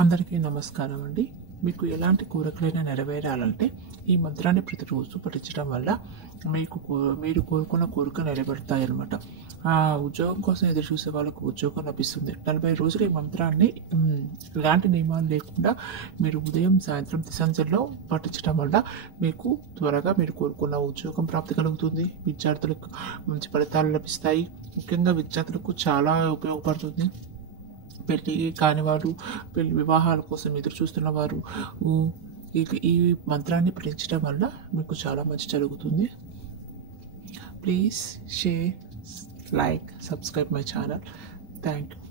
అందరికీ నమస్కారం అండి. మీకు ఎలాంటి కోరికలైనా నెరవేరాలంటే ఈ మంత్రాన్ని ప్రతిరోజు పఠించడం వల్ల మీరు కోరుకున్న కోరిక నెరవేరుతాయన్నమాట. ఆ ఉద్యోగం కోసం ఎదురు చూసే వాళ్ళకు ఉద్యోగం లభిస్తుంది. 40 రోజులు ఈ మంత్రాన్ని ఎలాంటి నియమాలు లేకుండా మీరు ఉదయం, సాయంత్రం దిశంజల్లో పఠించడం వల్ల మీకు త్వరగా మీరు కోరుకున్న ఉద్యోగం ప్రాప్తి కలుగుతుంది. విద్యార్థులకు మంచి ఫలితాలు లభిస్తాయి. ముఖ్యంగా విద్యార్థులకు చాలా ఉపయోగపడుతుంది. పెళ్ళి కాని వారు, వివాహాల కోసం ఎదురు చూస్తున్న వారు ఈ మంత్రాన్ని పఠించడం వల్ల మీకు చాలా మంచి జరుగుతుంది. Please share, like, subscribe my channel. Thank you.